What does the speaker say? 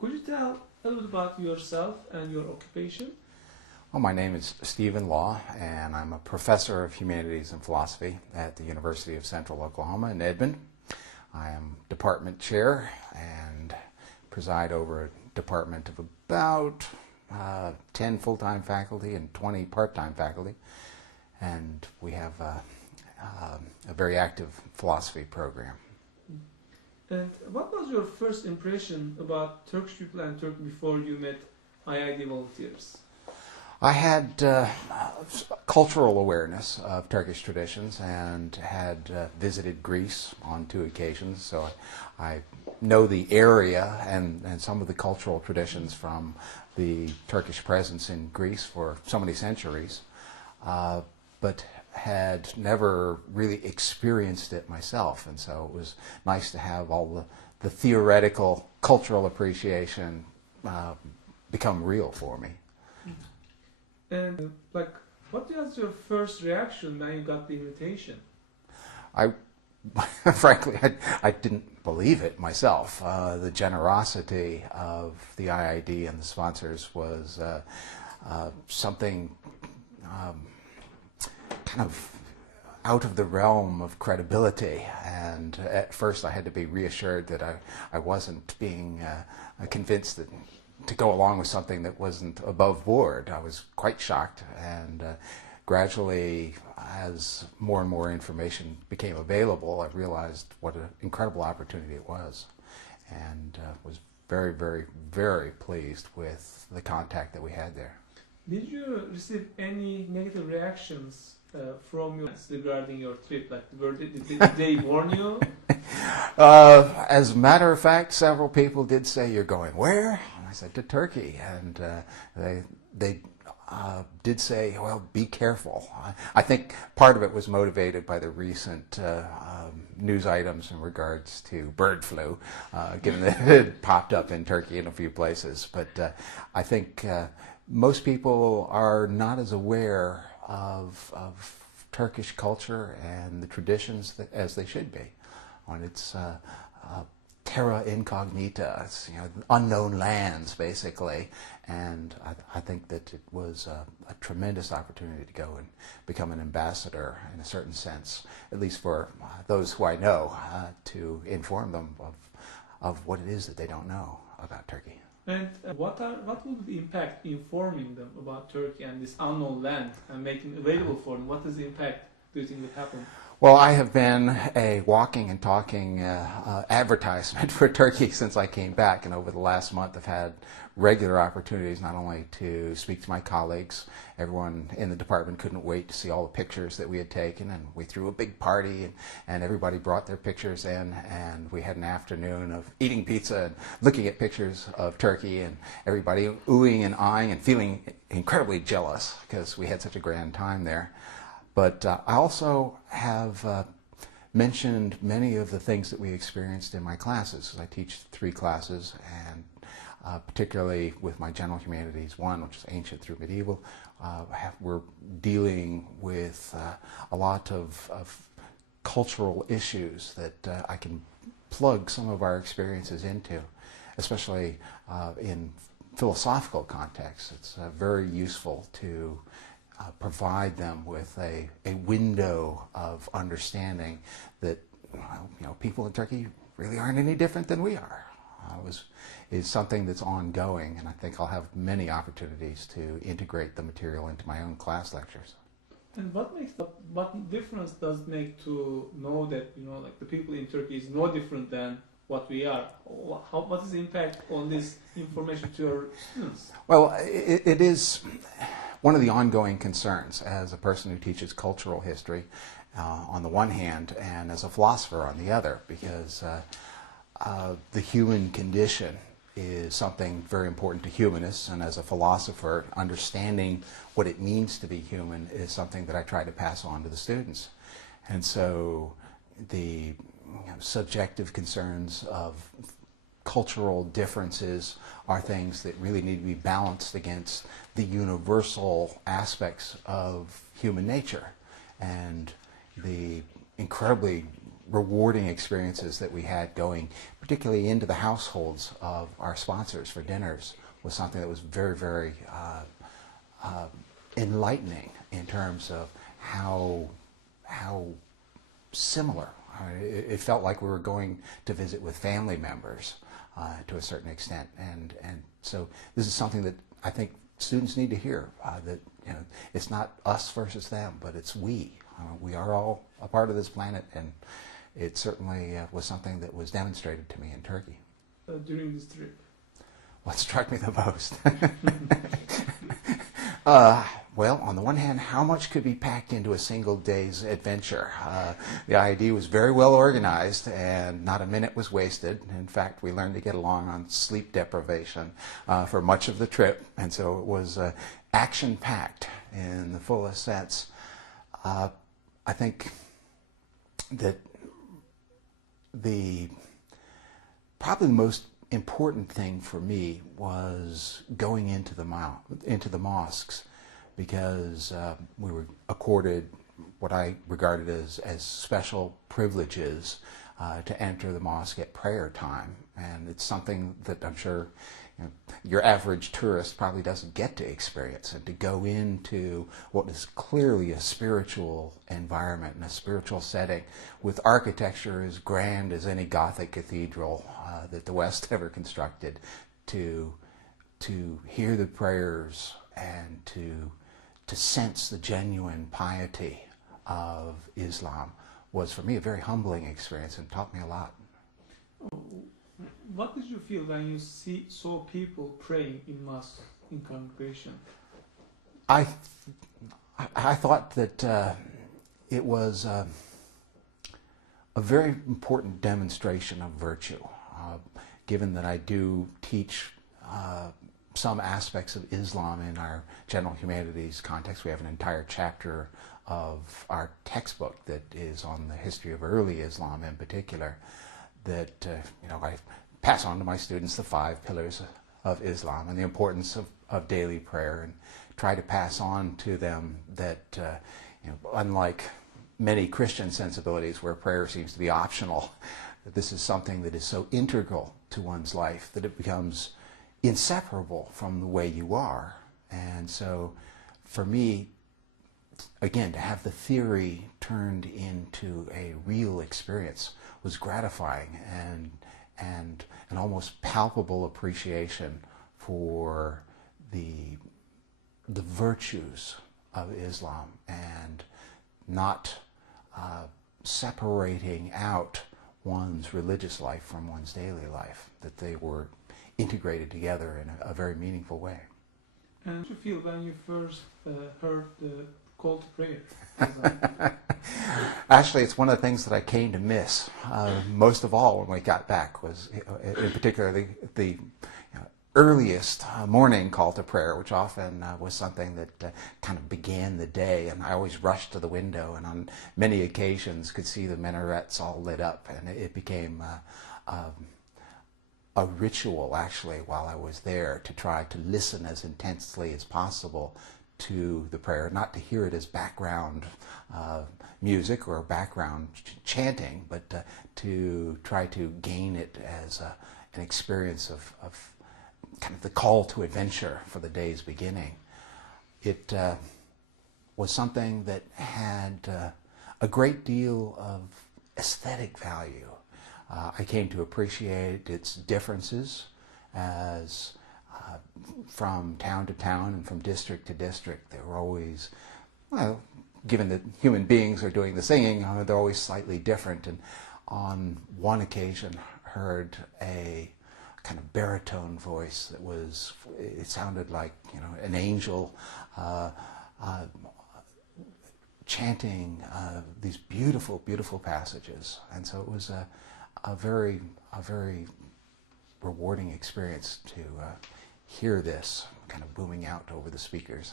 Could you tell a little about yourself and your occupation? Well, my name is Stephen Law, and I'm a professor of humanities and philosophy at the University of Central Oklahoma in Edmond. I am department chair and preside over a department of about 10 full-time faculty and 20 part-time faculty, and we have a very active philosophy program. And what was your first impression about Turkish people and Turkey before you met IID volunteers? I had cultural awareness of Turkish traditions and had visited Greece on 2 occasions, so I know the area and some of the cultural traditions from the Turkish presence in Greece for so many centuries, but had never really experienced it myself, and so it was nice to have all the theoretical cultural appreciation become real for me. And what was your first reaction when you got the invitation? Frankly, I didn't believe it myself. The generosity of the IID and the sponsors was something kind of out of the realm of credibility, and at first I had to be reassured that I wasn't being convinced that to go along with something that wasn't above board. I was quite shocked, and gradually, as more and more information became available, I realized what an incredible opportunity it was, and was very, very, very pleased with the contact that we had there. Did you receive any negative reactions from you regarding your trip? Did they warn you? As a matter of fact, several people did say, "You're going where?" And I said, "To Turkey." And they did say, "Well, be careful." I think part of it was motivated by the recent news items in regards to bird flu, given that it had popped up in Turkey in a few places. But I think most people are not as aware of Turkish culture and the traditions as they should be. And it's terra incognita, it's, unknown lands basically, and I think that it was a tremendous opportunity to go and become an ambassador in a certain sense, at least for those who I know, to inform them of what it is that they don't know about Turkey. And what would be the impact informing them about Turkey and this unknown land and making it available for them? What is the impact do you think would happen? Well, I have been a walking and talking advertisement for Turkey since I came back, and over the last month I've had regular opportunities not only to speak to my colleagues. Everyone in the department couldn't wait to see all the pictures that we had taken, and we threw a big party, and everybody brought their pictures in, and we had an afternoon of eating pizza and looking at pictures of Turkey, and everybody oohing and eyeing and feeling incredibly jealous because we had such a grand time there. But I also have mentioned many of the things that we experienced in my classes. I teach 3 classes, and particularly with my General Humanities 1, which is ancient through medieval, we're dealing with a lot of cultural issues that I can plug some of our experiences into, especially in philosophical contexts. It's very useful to provide them with a window of understanding that people in Turkey really aren't any different than we are. Is something that's ongoing, and I think I'll have many opportunities to integrate the material into my own class lectures. And what difference does it make to know that the people in Turkey is no different than what we are? What is the impact on this information to your students? Well, it is one of the ongoing concerns as a person who teaches cultural history on the one hand, and as a philosopher on the other, because the human condition is something very important to humanists, and as a philosopher, understanding what it means to be human is something that I try to pass on to the students. And so the subjective concerns of cultural differences are things that really need to be balanced against the universal aspects of human nature and the incredibly rewarding experiences that we had going, particularly into the households of our sponsors for dinners, was something that was very, very enlightening in terms of how similar. It felt like we were going to visit with family members to a certain extent, and so this is something that I think students need to hear, that it's not us versus them, but it's we. We are all a part of this planet, and it certainly was something that was demonstrated to me in Turkey. During this trip? What struck me the most? Well, on the one hand, how much could be packed into a single day's adventure? The IED was very well organized, and not a minute was wasted. In fact, we learned to get along on sleep deprivation for much of the trip, and so it was action-packed in the fullest sense. I think that probably the most important thing for me was going into the mosques, because we were accorded what I regarded as special privileges to enter the mosque at prayer time, and it's something that I'm sure your average tourist probably doesn't get to experience, and to go into what is clearly a spiritual environment and a spiritual setting with architecture as grand as any Gothic cathedral that the West ever constructed, to hear the prayers and to sense the genuine piety of Islam was for me a very humbling experience and taught me a lot. What did you feel when you saw people praying in mosque, in congregation? I thought that it was a very important demonstration of virtue, given that I do teach some aspects of Islam in our general humanities context. We have an entire chapter of our textbook that is on the history of early Islam in particular, that I pass on to my students the 5 pillars of Islam and the importance of daily prayer, and try to pass on to them that unlike many Christian sensibilities where prayer seems to be optional, that this is something that is so integral to one's life that it becomes inseparable from the way you are. And so for me, again, to have the theory turned into a real experience was gratifying, and an almost palpable appreciation for the virtues of Islam, and not separating out one's religious life from one's daily life, that they were integrated together in a very meaningful way. And how did you feel when you first heard the call to prayer? Actually, it's one of the things that I came to miss most of all when we got back, was in particular the earliest morning call to prayer, which often was something that kind of began the day, and I always rushed to the window, and on many occasions could see the minarets all lit up, and it became a ritual, actually, while I was there, to try to listen as intensely as possible to the prayer, not to hear it as background music or background chanting, but to try to gain it as an experience of kind of the call to adventure for the day's beginning. It was something that had a great deal of aesthetic value. I came to appreciate its differences as from town to town and from district to district. They were always, well, given that human beings are doing the singing, they're always slightly different. And on one occasion, heard a kind of baritone voice that was, it sounded like, an angel chanting these beautiful, beautiful passages. And so it was a very rewarding experience to hear this kind of booming out over the speakers.